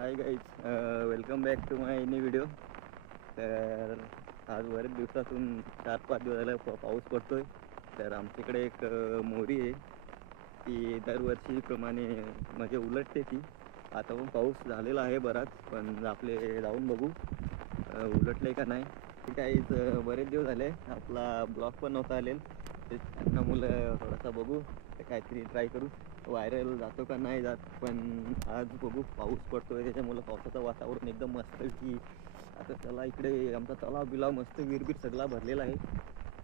High guys, welcome back to my new video. तर आज बरेच दिवसातून 4-5 दिवस झाले पाऊस पडतोय. तर आमच्याकडे एक मोरी आहे, ती दरवर्षीप्रमाणे म्हणजे उलटते ती. आता पण पाऊस झालेला आहे बराच, पण आपले जाऊन बघू उलटले का नाही. ठीक आहे. बरेच दिवस झाले आपला ब्लॉग पण नव्हता आलेला, त्यांना मुलं थोडासा बघू काहीतरी ट्राय करू, व्हायरल जातो का नाही जात. पण आज बघू, पाऊस पडतोय त्याच्यामुळे पावसाचं वातावरण एकदम मस्त की आता त्याला इकडे आमचा तलाव बिलाव मस्त विरबीर सगळा भरलेला आहे.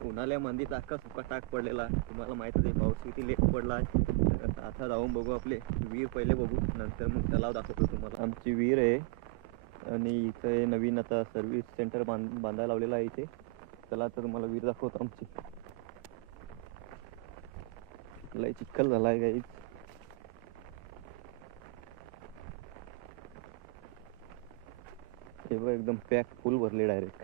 उन्हाळ्यामध्ये अख्खा सुका टाक पडलेला, तुम्हाला माहीतच आहे पाऊस किती लेट पडला आहे. आता जाऊन बघू, आपले विहीर पहिले बघू, नंतर मग तलाव दाखवतो तुम्हाला. आमची विहीर आहे आणि इथे नवीन आता सर्व्हिस सेंटर बांधायला लावलेला आहे इथे. चला तर तुम्हाला विहीर दाखवतो आमची. लय चिखल झाला आहे गाईज. हे बघ, एकदम पॅक फुल भरले डायरेक्ट.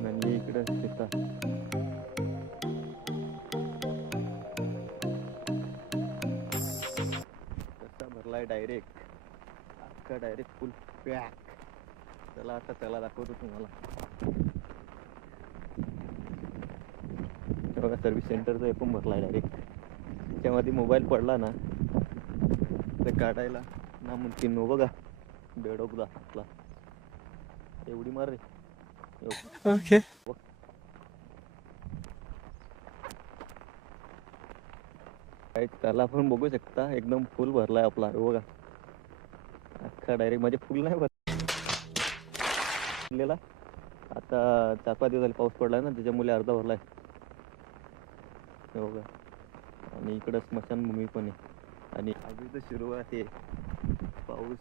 म्हणजे इकडं शेतात कसा भरलाय डायरेक्ट, अख्खा डायरेक्ट फुल पॅक. चला आता त्याला दाखवतो तुम्हाला. बघा, सर्व्हिस सेंटरचा पण भरलाय डायरेक्ट. त्याच्यामध्ये मोबाईल पडला ना तर काढायला नामुमकिन. हो बघा, बेडोकला आपला एवढी मार रे. ओके, त्याला पण बघू शकता, एकदम फुल भरलाय आपला. बघा, अख्खा डायरेक्ट म्हणजे फुल नाही भरलेला. आता 4-5 दिवस झाले पाऊस पडलाय ना, त्याच्यामुळे अर्धा भरलाय. बघा, आणि इकडं स्मशानभूमी पण आहे. आणि अजून तर सुरुवात आहे, पाऊस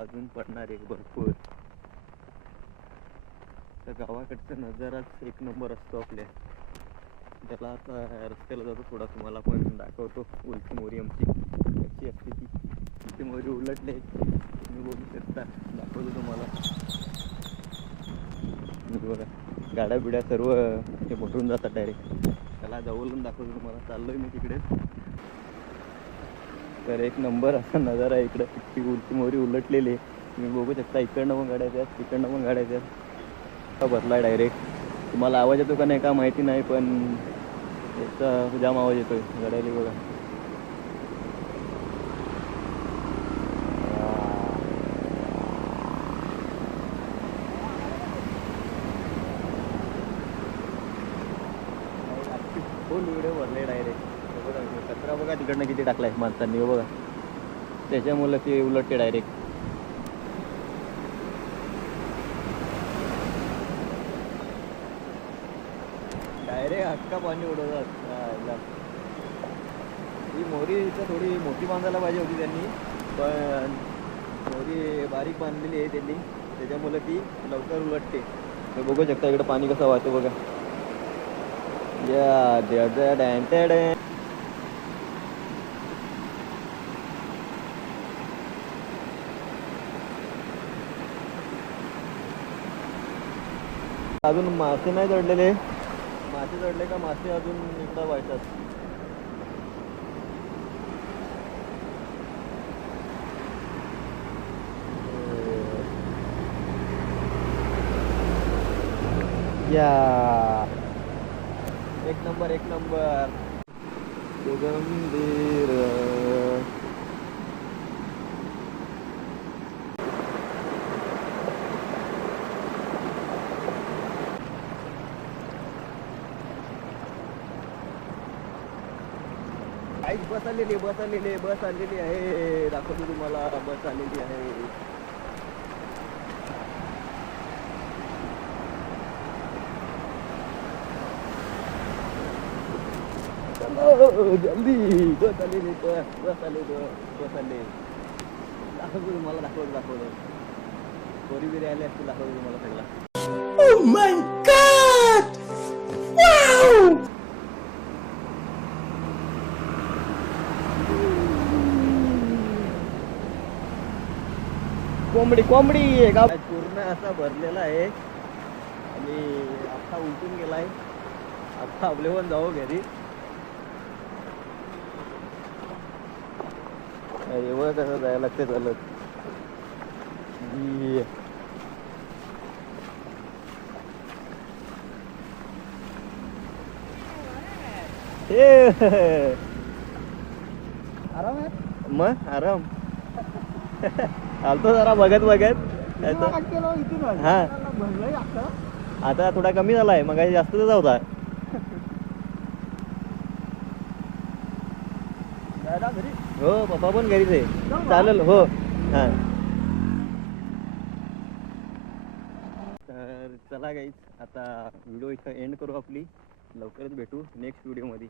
अजून पडणार आहे भरपूर. तर गावाकडचा नजाराच एक नंबर असतो आपल्या. त्याला आता रस्त्याला जातो थोडा, तुम्हाला पण दाखवतो उलटी मोरी आमची कशी असते ती. उलटी मोरी उलटले तुम्ही बघू शकता, दाखवतो तुम्हाला. बघा, गाड्या बिड्या सर्व हे भरून जातात डायरेक्ट. त्याला जवळून दाखवतो तुम्हाला. चाललोय मी तिकडे. तर एक नंबर असा नजारा आहे इकडं. ती उलटी मोरी उलटलेली आहे, तुम्ही बघू शकता. इकडनं पण गाड्या आहेत, तिकडनं पण गाड्या आहेत. भरलाय डायरेक्ट. तुम्हाला आवाज येतो का नाही का माहिती नाही, पण याचा जाम आवाज येतोय गाड्याला. बघा, फुल व्हिडिओ भरले डायरेक्ट. बघा कचरा, बघा तिकडनं किती टाकलाय माणसांनी. बघा, त्याच्यामुळे ते उलटते डायरेक्ट. डायरेक्ट हक्का पाणी उडवतात. ही मोरी इथं थोडी मोठी बांधायला पाहिजे होती त्यांनी, पण मोरी बारीक बांधलेली आहे त्यांनी, त्याच्यामुळे ती लवकर उलटते. तर बघू शकता इकडं पाणी कसं वाहतं. बघा, या अजून मासे नाही चढलेले. मासे चढले का मासे अजून इकडं वाहतात. या एक नंबर, एक नंबर. सुगंधीर बस आलेली, बस आलेली, बस आलेली आहे. दाखवतो तुम्हाला, बस आलेली आहे. जल्दी बस आलेली, बस आले, बस आले. दाखवतो तुम्हाला, दाखवतो. पोरी बिरी आले असतील, दाखवतो तुम्हाला सगळा. Oh my God! Wow! कोंबडी का पूर्ण असा भरलेला आहे आणि आता उलटून गेलाय. आता आपले पण जाऊ घरी. एवढं कसं जायला लागते चालत. आराम आहे. मग आराम. आलतो जरा बघत बघत. हा आता थोडा कमी झालाय, मग जास्त होता. हो पप्पा पण घरीच आहे. चालेल हो. हा तर चला गाईज, आता व्हिडिओ इथं एंड करू आपली. लवकरच भेटू नेक्स्ट व्हिडिओ मध्ये.